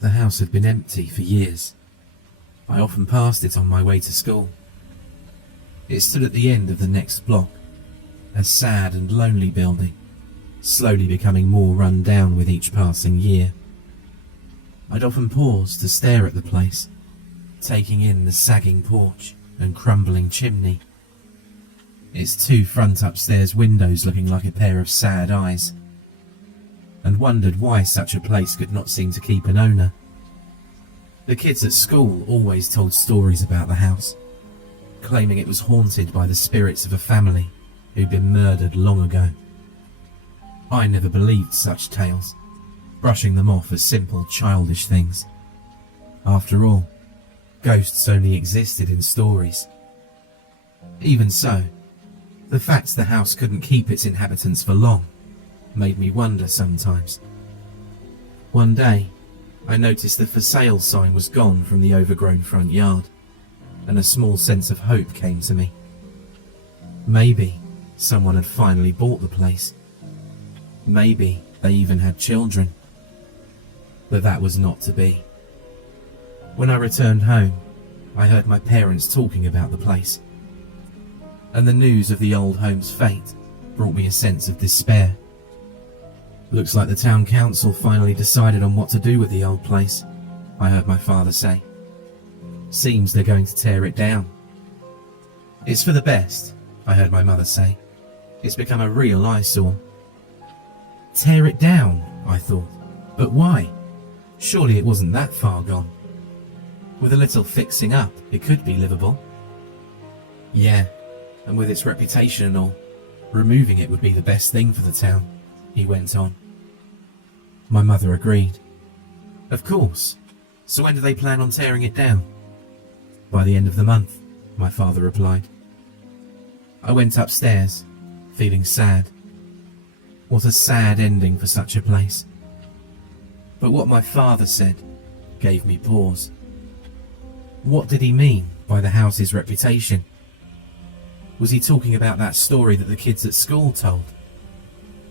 The house had been empty for years. I often passed it on my way to school. It stood at the end of the next block, a sad and lonely building, slowly becoming more run down with each passing year. I'd often pause to stare at the place, taking in the sagging porch and crumbling chimney, its two front upstairs windows looking like a pair of sad eyes, and wondered why such a place could not seem to keep an owner. The kids at school always told stories about the house, claiming it was haunted by the spirits of a family who'd been murdered long ago. I never believed such tales, brushing them off as simple childish things. After all, ghosts only existed in stories. Even so, the fact the house couldn't keep its inhabitants for long made me wonder sometimes. One day, I noticed the for sale sign was gone from the overgrown front yard, and a small sense of hope came to me. Maybe someone had finally bought the place. Maybe they even had children. But that was not to be. When I returned home, I heard my parents talking about the place, and the news of the old home's fate brought me a sense of despair. Looks like the town council finally decided on what to do with the old place, I heard my father say. Seems they're going to tear it down. It's for the best, I heard my mother say. It's become a real eyesore. Tear it down, I thought. But why? Surely it wasn't that far gone. With a little fixing up, it could be livable. Yeah, and with its reputation and all, removing it would be the best thing for the town, he went on. My mother agreed. Of course. So when do they plan on tearing it down? By the end of the month, my father replied. I went upstairs, feeling sad. What a sad ending for such a place. But what my father said gave me pause. What did he mean by the house's reputation? Was he talking about that story that the kids at school told?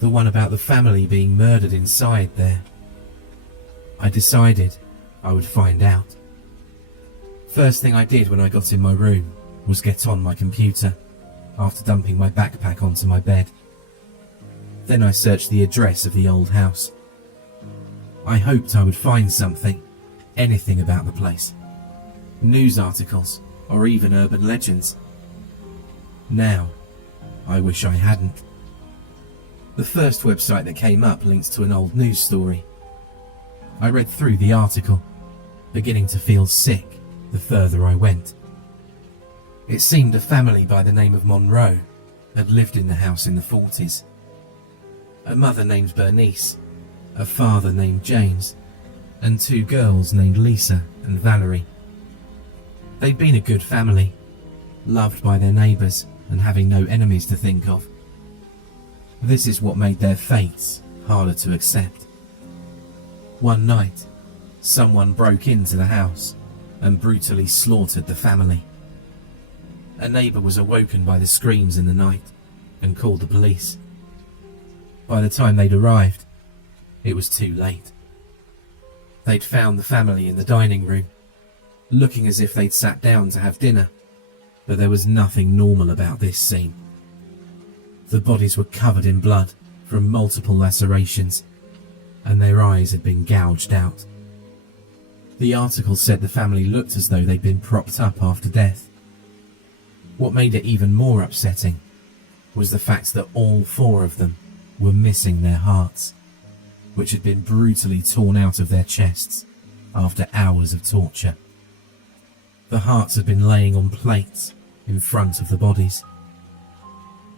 The one about the family being murdered inside there? I decided I would find out. First thing I did when I got in my room was get on my computer, after dumping my backpack onto my bed. Then I searched the address of the old house. I hoped I would find something, anything about the place. News articles, or even urban legends. Now, I wish I hadn't. The first website that came up linked to an old news story. I read through the article, beginning to feel sick the further I went. It seemed a family by the name of Monroe had lived in the house in the 40s. A mother named Bernice, a father named James, and two girls named Lisa and Valerie. They'd been a good family, loved by their neighbours and having no enemies to think of. This is what made their fates harder to accept. One night, someone broke into the house and brutally slaughtered the family. A neighbour was awoken by the screams in the night and called the police. By the time they'd arrived, it was too late. They'd found the family in the dining room, looking as if they'd sat down to have dinner, but there was nothing normal about this scene. The bodies were covered in blood from multiple lacerations, and their eyes had been gouged out. The article said the family looked as though they'd been propped up after death. What made it even more upsetting was the fact that all four of them were missing their hearts, which had been brutally torn out of their chests after hours of torture. The hearts had been laying on plates in front of the bodies.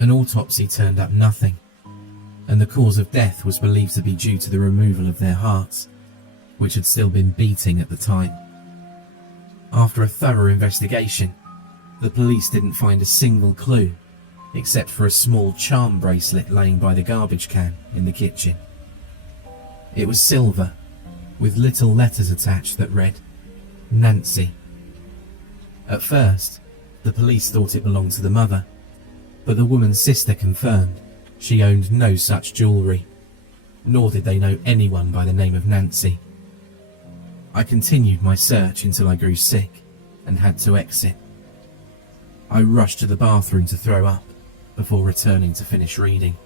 An autopsy turned up nothing, and the cause of death was believed to be due to the removal of their hearts, which had still been beating at the time. After a thorough investigation, the police didn't find a single clue, except for a small charm bracelet laying by the garbage can in the kitchen. It was silver, with little letters attached that read, Nancy. At first, the police thought it belonged to the mother, but the woman's sister confirmed she owned no such jewellery, nor did they know anyone by the name of Nancy. I continued my search until I grew sick and had to exit. I rushed to the bathroom to throw up before returning to finish reading.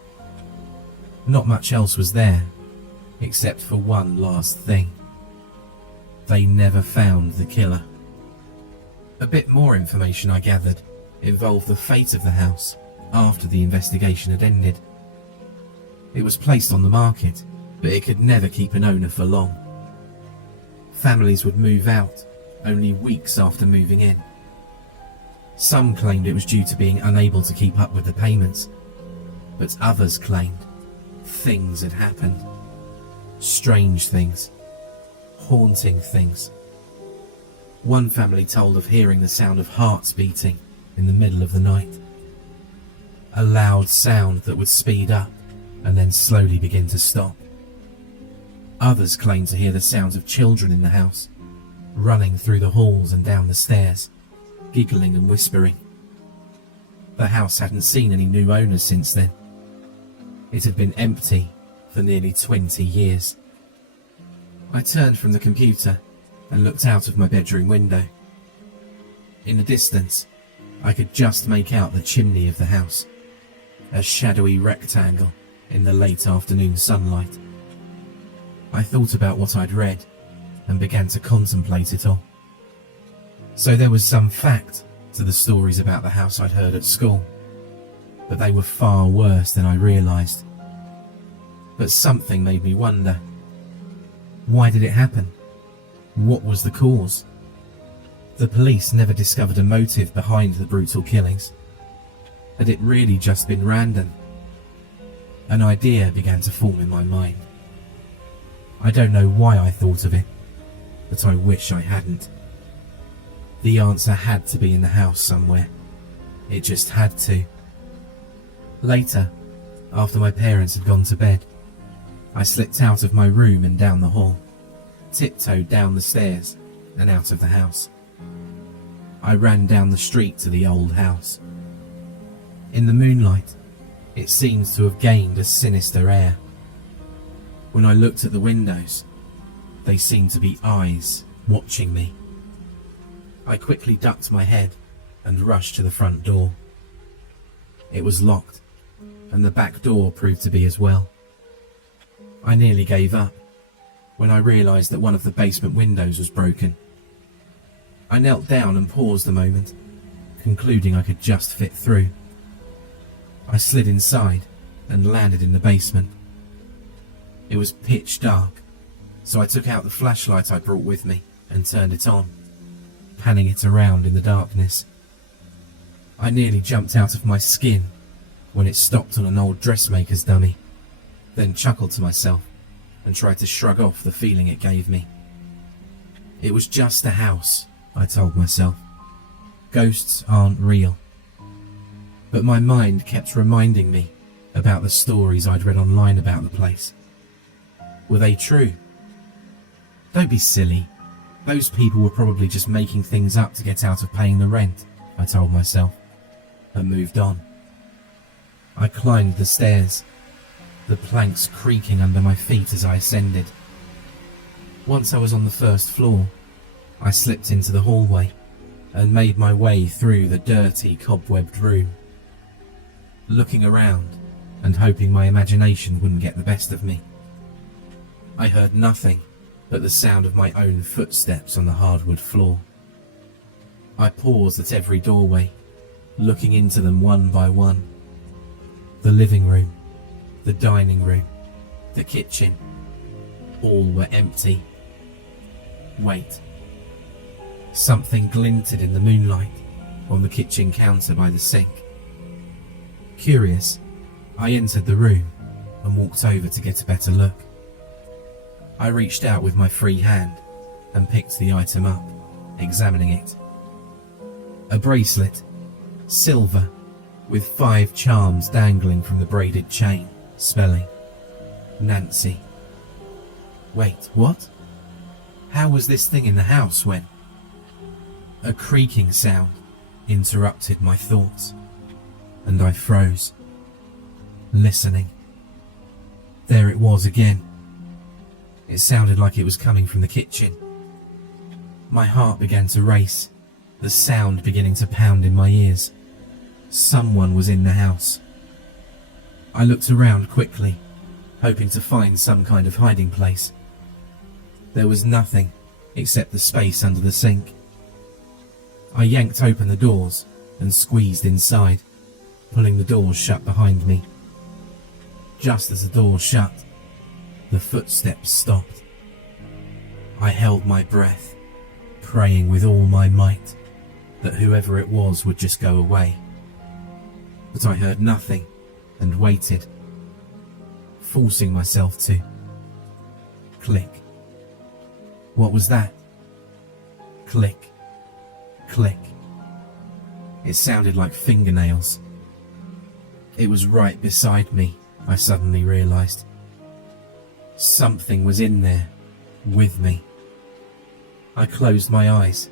Not much else was there, except for one last thing. They never found the killer. A bit more information I gathered involved the fate of the house after the investigation had ended. It was placed on the market, but it could never keep an owner for long. Families would move out only weeks after moving in. Some claimed it was due to being unable to keep up with the payments, but others claimed things had happened. Strange things. Haunting things. One family told of hearing the sound of hearts beating in the middle of the night. A loud sound that would speed up and then slowly begin to stop. Others claimed to hear the sounds of children in the house, running through the halls and down the stairs, giggling and whispering. The house hadn't seen any new owners since then. It had been empty for nearly 20 years. I turned from the computer and looked out of my bedroom window. In the distance, I could just make out the chimney of the house, a shadowy rectangle in the late afternoon sunlight. I thought about what I'd read and began to contemplate it all. So there was some fact to the stories about the house I'd heard at school, but they were far worse than I realised. But something made me wonder. Why did it happen? What was the cause? The police never discovered a motive behind the brutal killings. Had it really just been random? An idea began to form in my mind. I don't know why I thought of it, but I wish I hadn't. The answer had to be in the house somewhere. It just had to. Later, after my parents had gone to bed, I slipped out of my room and down the hall, tiptoed down the stairs and out of the house. I ran down the street to the old house. In the moonlight, it seemed to have gained a sinister air. When I looked at the windows, they seemed to be eyes watching me. I quickly ducked my head and rushed to the front door. It was locked, and the back door proved to be as well. I nearly gave up when I realised that one of the basement windows was broken. I knelt down and paused a moment, concluding I could just fit through. I slid inside and landed in the basement. It was pitch dark, so I took out the flashlight I brought with me and turned it on, panning it around in the darkness. I nearly jumped out of my skin when it stopped on an old dressmaker's dummy, then chuckled to myself and tried to shrug off the feeling it gave me. It was just a house, I told myself. Ghosts aren't real. But my mind kept reminding me about the stories I'd read online about the place. Were they true? Don't be silly. Those people were probably just making things up to get out of paying the rent, I told myself, and moved on. I climbed the stairs, the planks creaking under my feet as I ascended. Once I was on the first floor, I slipped into the hallway and made my way through the dirty, cobwebbed room. Looking around and hoping my imagination wouldn't get the best of me, I heard nothing but the sound of my own footsteps on the hardwood floor. I paused at every doorway, looking into them one by one. The living room, the dining room, the kitchen, all were empty. Wait. Something glinted in the moonlight on the kitchen counter by the sink. Curious, I entered the room and walked over to get a better look. I reached out with my free hand and picked the item up, examining it. A bracelet, silver, with 5 charms dangling from the braided chain, spelling Nancy. Wait, what? How was this thing in the house when... A creaking sound interrupted my thoughts, and I froze, listening. There it was again. It sounded like it was coming from the kitchen, My heart began to race, the sound beginning to pound in my ears. Someone was in the house. I looked around quickly, hoping to find some kind of hiding place. There was nothing except the space under the sink. I yanked open the doors and squeezed inside, pulling the doors shut behind me. Just as the door shut, the footsteps stopped. I held my breath, praying with all my might that whoever it was would just go away. But I heard nothing and waited, forcing myself to. Click. What was that? Click. Click. It sounded like fingernails. It was right beside me, I suddenly realized. Something was in there, with me. I closed my eyes,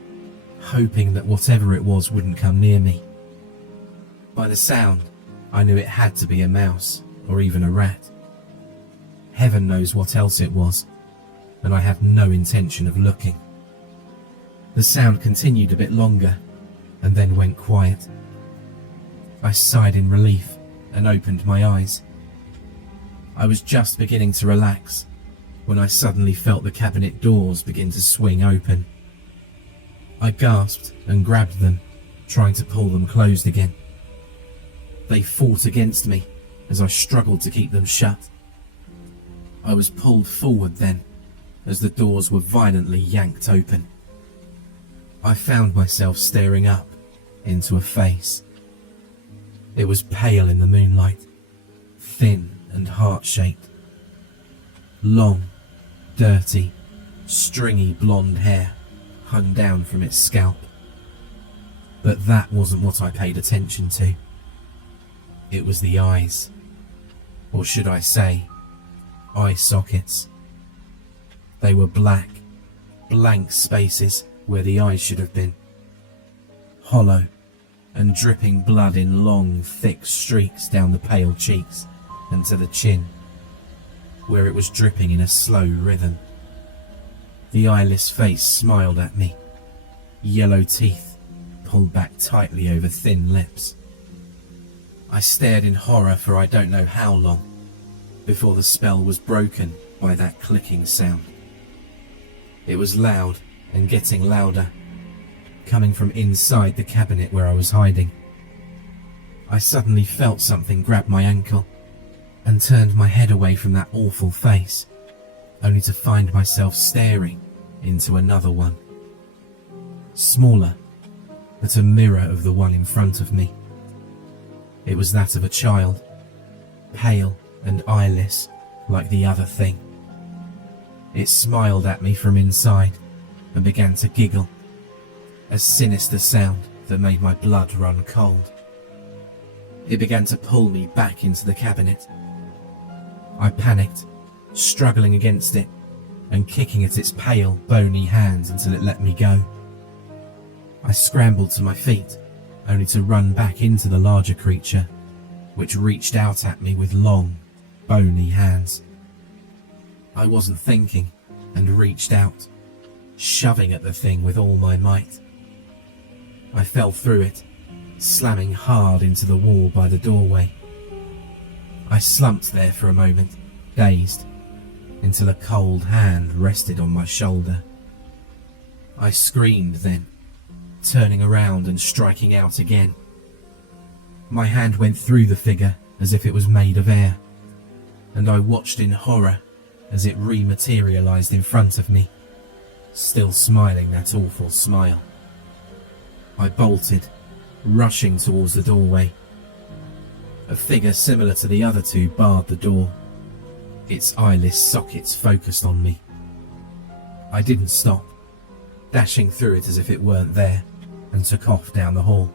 hoping that whatever it was wouldn't come near me. By the sound, I knew it had to be a mouse, or even a rat. Heaven knows what else it was, and I had no intention of looking. The sound continued a bit longer, and then went quiet. I sighed in relief and opened my eyes. I was just beginning to relax when I suddenly felt the cabinet doors begin to swing open. I gasped and grabbed them, trying to pull them closed again. They fought against me as I struggled to keep them shut. I was pulled forward then, as the doors were violently yanked open. I found myself staring up into a face. It was pale in the moonlight, thin and heart-shaped. Long, dirty, stringy blonde hair hung down from its scalp. But that wasn't what I paid attention to. It was the eyes, or should I say, eye sockets. They were black, blank spaces where the eyes should have been. Hollow and dripping blood in long, thick streaks down the pale cheeks and to the chin, where it was dripping in a slow rhythm. The eyeless face smiled at me, yellow teeth pulled back tightly over thin lips. I stared in horror for I don't know how long, before the spell was broken by that clicking sound. It was loud and getting louder, coming from inside the cabinet where I was hiding. I suddenly felt something grab my ankle and turned my head away from that awful face, only to find myself staring into another one. Smaller, but a mirror of the one in front of me. It was that of a child, pale and eyeless like the other thing. It smiled at me from inside and began to giggle, a sinister sound that made my blood run cold. It began to pull me back into the cabinet. I panicked, struggling against it and kicking at its pale, bony hands until it let me go. I scrambled to my feet, only to run back into the larger creature, which reached out at me with long, bony hands. I wasn't thinking and reached out, shoving at the thing with all my might. I fell through it, slamming hard into the wall by the doorway. I slumped there for a moment, dazed, until a cold hand rested on my shoulder. I screamed then, turning around and striking out again. My hand went through the figure as if it was made of air, and I watched in horror as it rematerialized in front of me, still smiling that awful smile. I bolted, rushing towards the doorway. A figure similar to the other two barred the door, its eyeless sockets focused on me. I didn't stop, dashing through it as if it weren't there, and took off down the hall.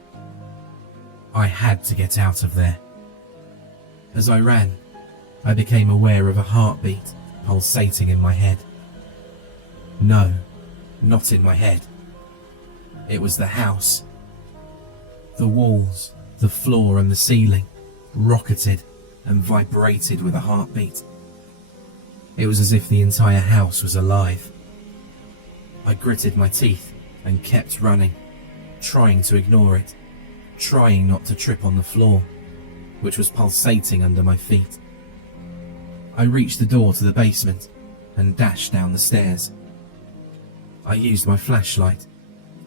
I had to get out of there. As I ran, I became aware of a heartbeat pulsating in my head. No, not in my head. It was the house. The walls, the floor and the ceiling rocketed and vibrated with a heartbeat. It was as if the entire house was alive. I gritted my teeth and kept running, trying to ignore it, trying not to trip on the floor, which was pulsating under my feet. I reached the door to the basement and dashed down the stairs. I used my flashlight,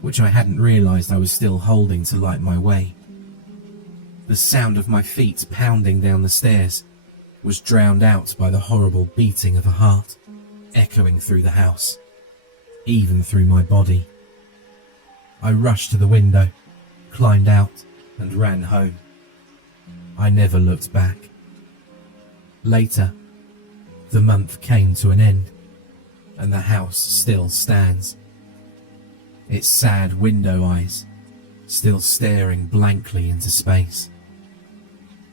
which I hadn't realised I was still holding, to light my way. The sound of my feet pounding down the stairs was drowned out by the horrible beating of a heart, echoing through the house, even through my body. I rushed to the window, climbed out, and ran home. I never looked back. Later, the month came to an end, and the house still stands. Its sad window eyes still staring blankly into space.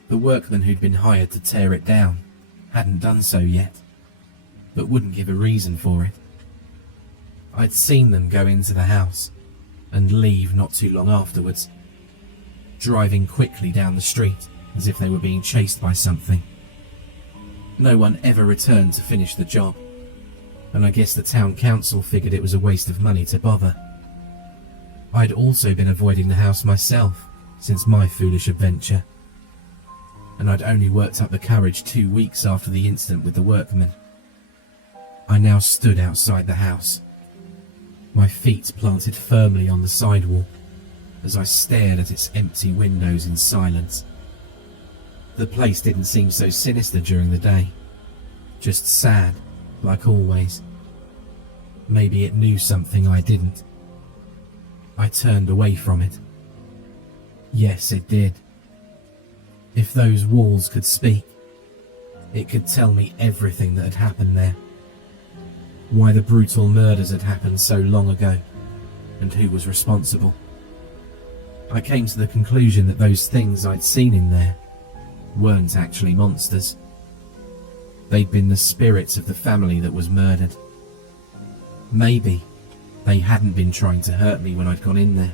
The workmen who'd been hired to tear it down hadn't done so yet, but wouldn't give a reason for it. I'd seen them go into the house and leave not too long afterwards, driving quickly down the street as if they were being chased by something. No one ever returned to finish the job, and I guess the town council figured it was a waste of money to bother. I'd also been avoiding the house myself since my foolish adventure, and I'd only worked up the courage 2 weeks after the incident with the workmen. I now stood outside the house, my feet planted firmly on the sidewall as I stared at its empty windows in silence. The place didn't seem so sinister during the day, just sad, like always. Maybe it knew something I didn't. I turned away from it. Yes, it did. If those walls could speak, it could tell me everything that had happened there. Why the brutal murders had happened so long ago, and who was responsible. I came to the conclusion that those things I'd seen in there weren't actually monsters. They'd been the spirits of the family that was murdered. Maybe they hadn't been trying to hurt me when I'd gone in there.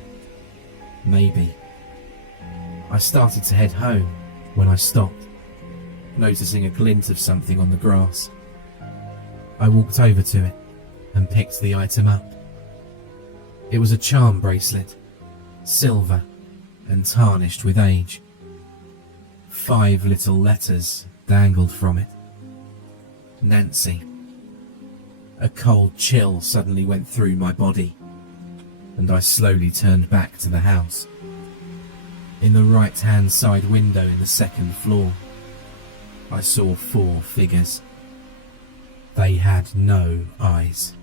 Maybe. I started to head home when I stopped, noticing a glint of something on the grass. I walked over to it and picked the item up. It was a charm bracelet, silver and tarnished with age. 5 little letters dangled from it. Nancy. A cold chill suddenly went through my body, and I slowly turned back to the house. In the right-hand side window in the 2nd floor, I saw 4 figures. They had no eyes.